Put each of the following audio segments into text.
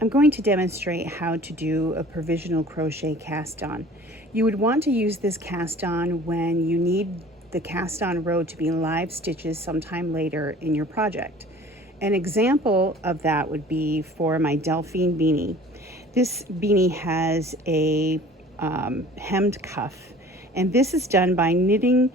I'm going to demonstrate how to do a provisional crochet cast on. You would want to use this cast on when you need the cast on row to be live stitches sometime later in your project. An example of that would be for my Delphine beanie. This beanie has a hemmed cuff, and this is done by knitting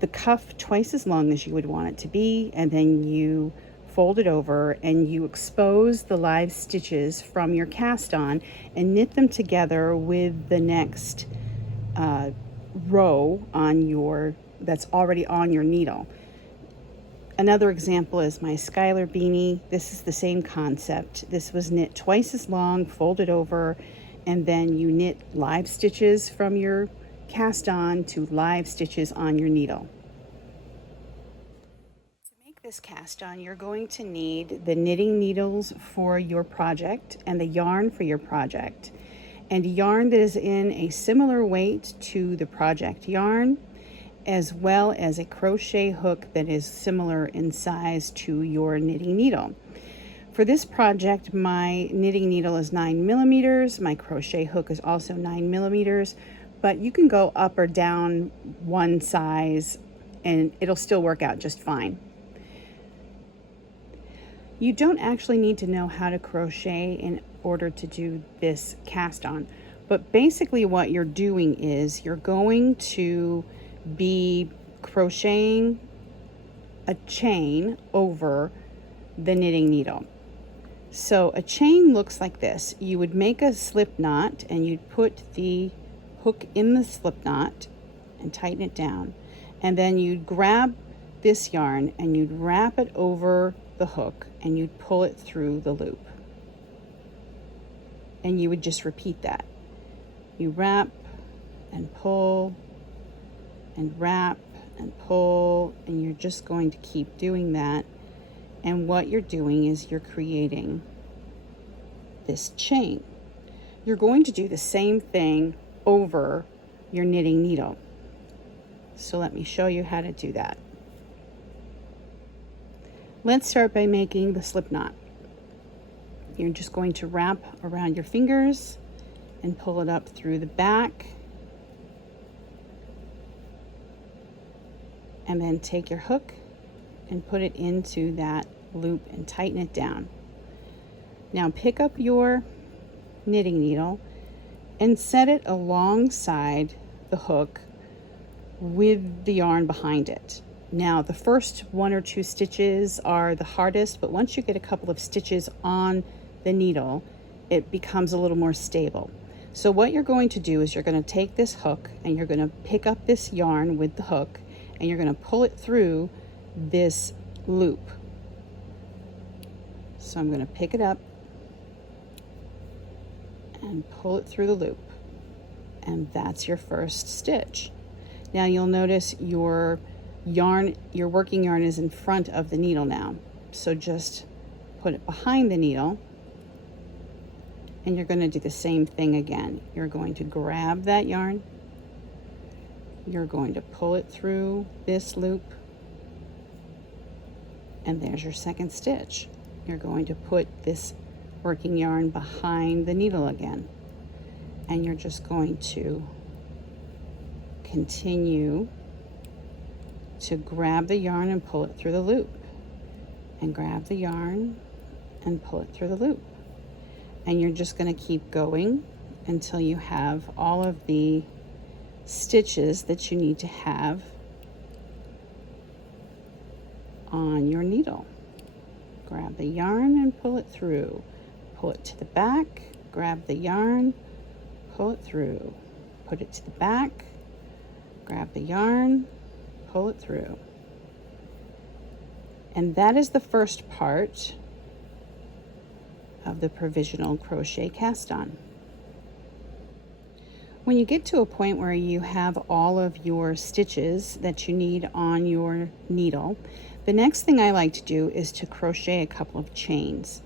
the cuff twice as long as you would want it to be, and then you fold it over and you expose the live stitches from your cast on and knit them together with the next row on that's already on your needle. Another example is my Skylar beanie. This is the same concept. This was knit twice as long, folded over, and then you knit live stitches from your cast on to live stitches on your needle. To make this cast on, you're going to need the knitting needles for your project and the yarn for your project, and yarn that is in a similar weight to the project yarn, as well as a crochet hook that is similar in size to your knitting needle. For this project, my knitting needle is 9 millimeters. My crochet hook is also 9 millimeters, but you can go up or down one size and it'll still work out just fine. You don't actually need to know how to crochet in order to do this cast on, but basically what you're doing is you're going to be crocheting a chain over the knitting needle. So a chain looks like this. You would make a slip knot and you'd put the hook in the slip knot and tighten it down, and then you'd grab this yarn and you'd wrap it over the hook and you'd pull it through the loop, and you would just repeat that. You wrap and pull and wrap and pull, and you're just going to keep doing that. And what you're doing is you're creating this chain. You're going to do the same thing over your knitting needle. So let me show you how to do that. Let's start by making the slip knot. You're just going to wrap around your fingers and pull it up through the back, and then take your hook and put it into that loop and tighten it down. Now pick up your knitting needle and set it alongside the hook with the yarn behind it. Now the first 1 or 2 stitches are the hardest, but once you get a couple of stitches on the needle, it becomes a little more stable. So what you're going to do is you're going to take this hook and you're going to pick up this yarn with the hook and you're going to pull it through this loop. So I'm going to pick it up and pull it through the loop, and that's your first stitch. Now you'll notice your working yarn is in front of the needle now, so just put it behind the needle and you're going to do the same thing again. You're going to grab that yarn, you're going to pull it through this loop, and there's your second stitch. You're going to put this working yarn behind the needle again, and you're just going to continue to grab the yarn and pull it through the loop, and grab the yarn and pull it through the loop, and you're just going to keep going until you have all of the stitches that you need to have on your needle. Grab the yarn and pull it through, pull it to the back, grab the yarn, pull it through, put it to the back, grab the yarn, pull it through. And that is the first part of the provisional crochet cast on. When you get to a point where you have all of your stitches that you need on your needle, the next thing I like to do is to crochet a couple of chains,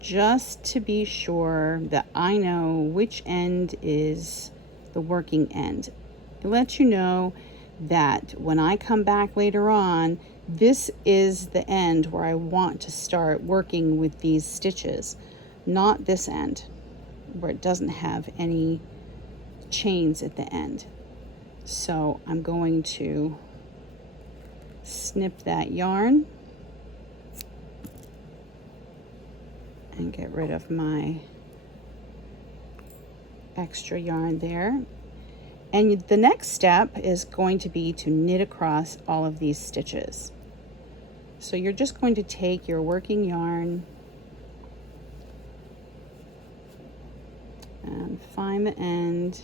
just to be sure that I know which end is the working end. It lets you know that when I come back later on, this is the end where I want to start working with these stitches. not this end where it doesn't have any chains at the end. So I'm going to snip that yarn and get rid of my extra yarn there. And the next step is going to be to knit across all of these stitches. So you're just going to take your working yarn and find the end.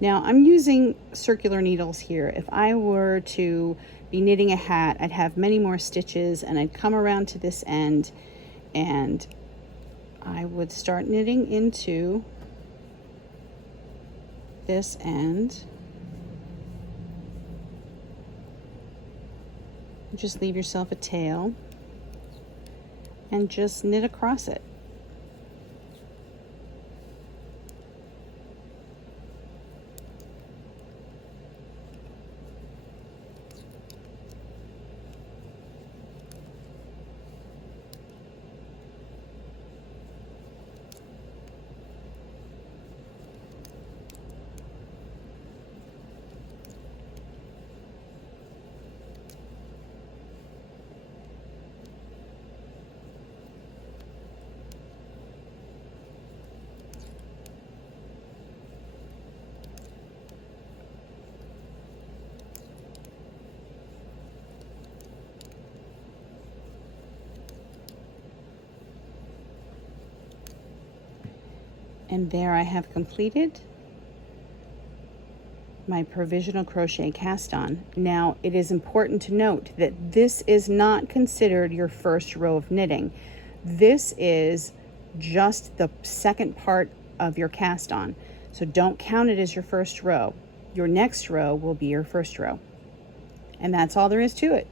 Now I'm using circular needles here. If I were to be knitting a hat, I'd have many more stitches, and I'd come around to this end and I would start knitting into this end. Just leave yourself a tail and just knit across it. And there I have completed my provisional crochet cast on. Now it is important to note that this is not considered your first row of knitting. This is just the second part of your cast on. So don't count it as your first row. Your next row will be your first row. And that's all there is to it.